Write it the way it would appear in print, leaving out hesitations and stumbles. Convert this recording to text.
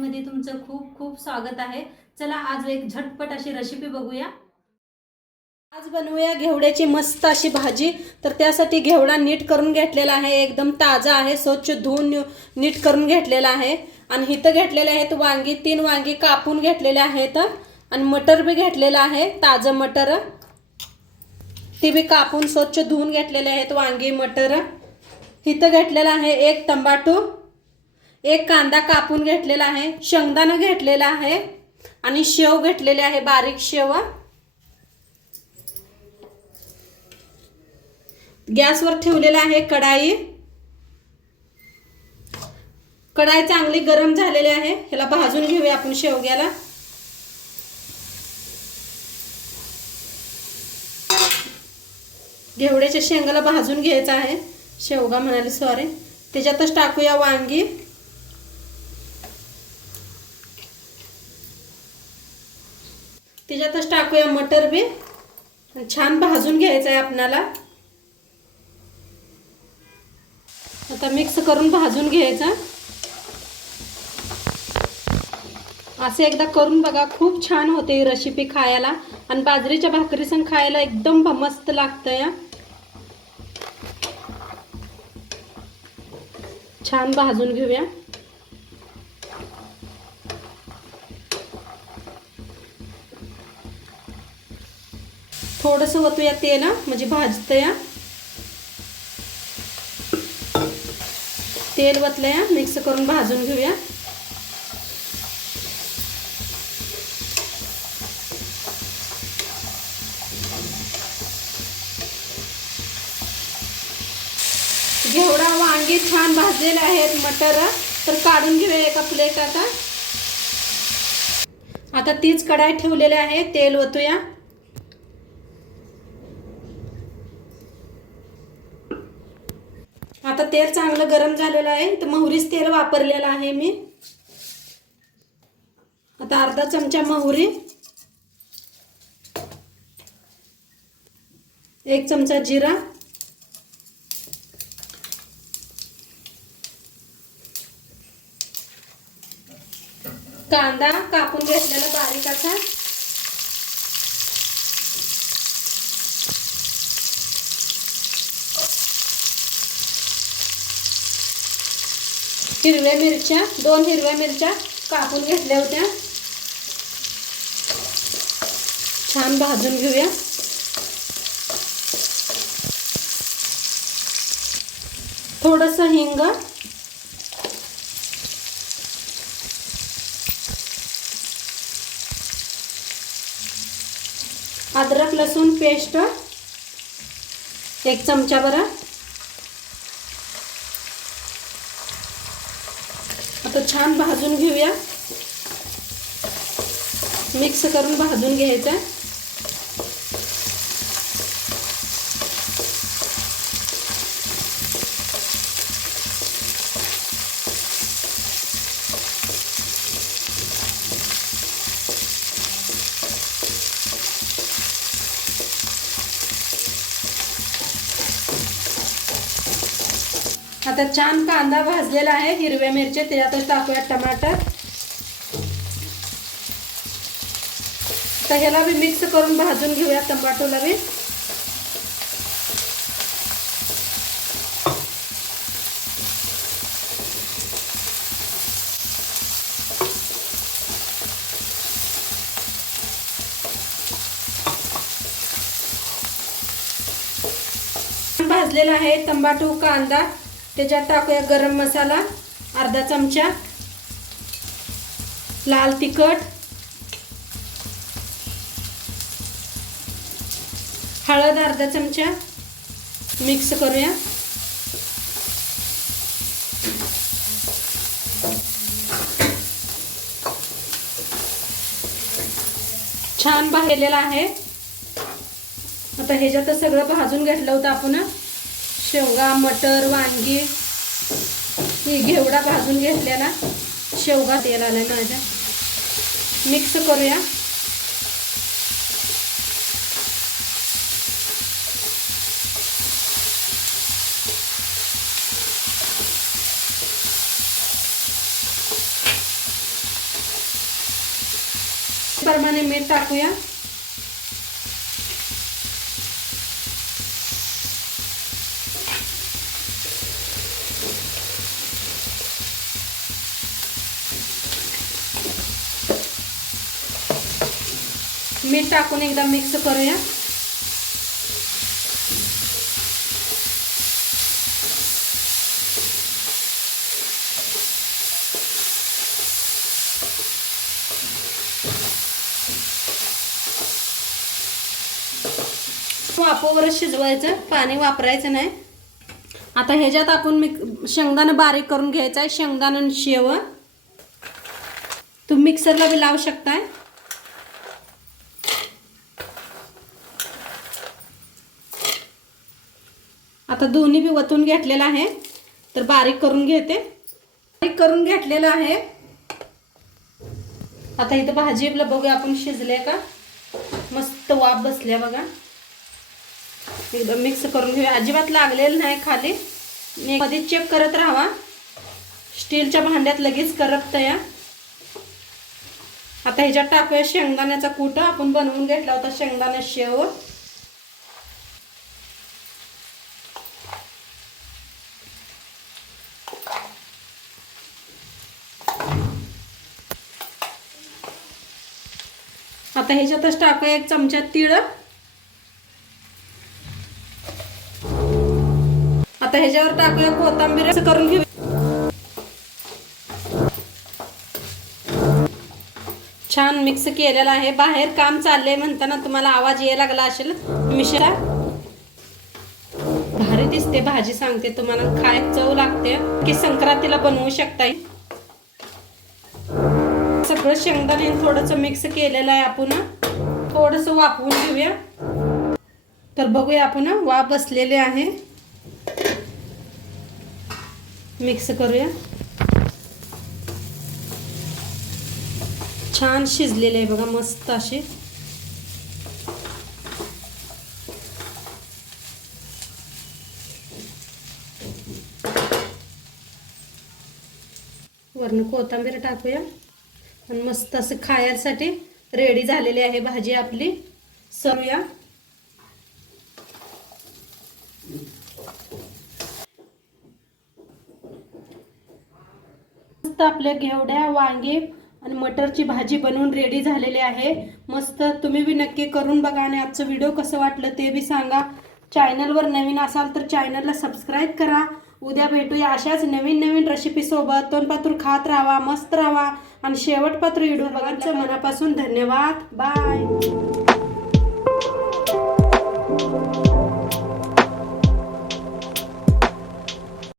मध्ये तुमचं खूप खूप स्वागत आहे। चला आज एक झटपट अशी रेसिपी बघूया। आज बनवूया घेवड्याची मस्त अशी भाजी। तर त्यासाठी घेवडा नीट करून घेतलेला आहे, एकदम ताजा आहे, स्वच्छ धुवून नीट करून घेतलेला आहे। आणि इथं घेतलेले आहेत वांगी, 3 वांगी कापून घेतलेले आहेत आणि मटर भी घेतलेलं आहे, ताजं मटर ते भी कापून स्वच्छ धुवून घेतलेले आहेत वांगी मटर। इथं घेतलेला आहे 1 टमाटो, 1 कांदा कापून घेतलेला आहे, शेंगदाणा घेतलेला आहे आणि शेव घेतलेले आहे, बारीक शेव। गॅसवर ठेवलेला आहे कढाई। कढाई चांगली गरम झालेली आहे, ह्याला भाजून घेऊया आपण शेवग्याला। घेवड्याच्या शेंगाला भाजून घ्यायचा आहे, शेवगा म्हणाले सॉरी। त्याच्यातच टाकूया वांगी, त्याच्यातच टाकूया मटर बी, छान भाजून घ्यायचं आहे आपल्याला। आता मिक्स करून भाजून घ्यायचं। असे एकदा करून बघा, खूप छान होते ही रेसिपी खायला आणि बाजरीच्या भाकरी संग खायला एकदम मस्त लागतं या। छान भाजून घेऊया। थोडंसं वतूया तेल म्हणजे भाजतं या। तेल वतलंय, मिक्स करून भाजून घेऊया। घेवडा वांगी छान भाजलेले आहेत, मटर तर काढून घेऊया एका प्लेटात। आता तीच कढाई ठेवलेली आहे, तेल ओतूया। आता तेल चांगलं गरम झालेलं आहे, तर मोहरीच तेल वापरलेलं आहे मी। आता अर्धा चमचा मोहरी, 1 चमचा जिरा, कांदा कापून घेतलेला बारीक असा, हिरव्या मिरच्या, 2 हिरव्या मिरच्या कापून घेतल्या होत्या, छान भाजून घेऊया। थोडंसं हिंग, अद्रक लसूण पेस्ट 1 चमचा भर। आता छान भाजून घेऊया, मिक्स करून भाजून घ्यायचं। आता छान कांदा भाजलेला आहे, हिरव्या मिरच्या त्याच्यातच टाकूया टमाटर। तर ह्याला भी मिक्स करून भाजून घेऊया, टमाटोला भी। भाजलेला आहे टमाटो कांदा, त्याच्यात टाकूया गरम मसाला अर्धा चमचा, लाल तिखट, हळद अर्धा चमचा, मिक्स करूया। छान भाजलेला आहे। आता ह्याच्यात सगळं भाजून घेतलं होतं आपण, शेवगा मटर वांगी, ही घेवडा भाजून घेतलेला, शेवगा तेल आलंय माझ्या, मिक्स करूया। चवीप्रमाणे मीठ टाकूया. मीठ टाकून एकदा मिक्स करूया. वाफेवरच शिजवायचं, पाणी वापरायचं नाही. आता ह्याच्यात आपण शेंगदाणा बारीक करून घ्यायचा आहे. शेंगदाणा आणि शेव तुम्ही मिक्सरला बी लावू शकताय. आता दोन्ही बी वतून घेतलेलं आहे, तर बारीक करून घेते. बारीक करून घेतलेलं आहे. आता इथं भाजीला बघूया आपण शिजले का, मस्त वाफ बसल्या बघा. एकदम मिक्स करून घेऊया. अजिबात लागलेलं नाही खाली. मध्ये चेक करत राहा. स्टीलच्या भांड्यात लगेच करपतं या. आता ह्याच्यात टाकूया शेंगदाण्याचा कूट. आपण बनवून घेतला होता शेंगदाणा शेव. आता ह्याच्यातच टाकूया 1 चमचा तीळ. आता ह्याच्यावर टाकूया कोथिंबीर. करून घेऊ. छान मिक्स केलेला आहे. बाहेर काम चाललंय म्हणताना तुम्हाला आवाज यायला लागला असेल. मिश्रा भारी दिसते भाजी, सांगते तुम्हाला. खायला चव लागते की संक्रांतीला बनवू शकताय. सगळं शेंगदाणे थोडंसं मिक्स केलेलं आहे. आपण थोडंसं वाफवून घेऊया. तर बघूया आपण वाफ बसलेले आहे. मिक्स करूया. छान शिजलेले आहे बघा, मस्त असे. वरून कोथिंबीर टाकूया आणि मस्त असं खायसाठी रेडी झालेली आहे भाजी आपली. सर्वूया. मस्त आपल्या घेवड्या, वांगे आणि मटरची भाजी बनवून रेडी झालेली आहे. मस्त. तुम्ही बी नक्की करून बघा आणि आजचं व्हिडिओ कसं वाटलं ते बी सांगा. चॅनलवर नवीन असाल तर चॅनलला सबस्क्राईब करा. उद्या भेटूया अशाच नवीन नवीन रेसिपी सोबत. तोंडपातूर खात राहा, मस्त राहा आणि शेवटपातूर व्हिडिओ बघायचं. मनापासून धन्यवाद. बाय.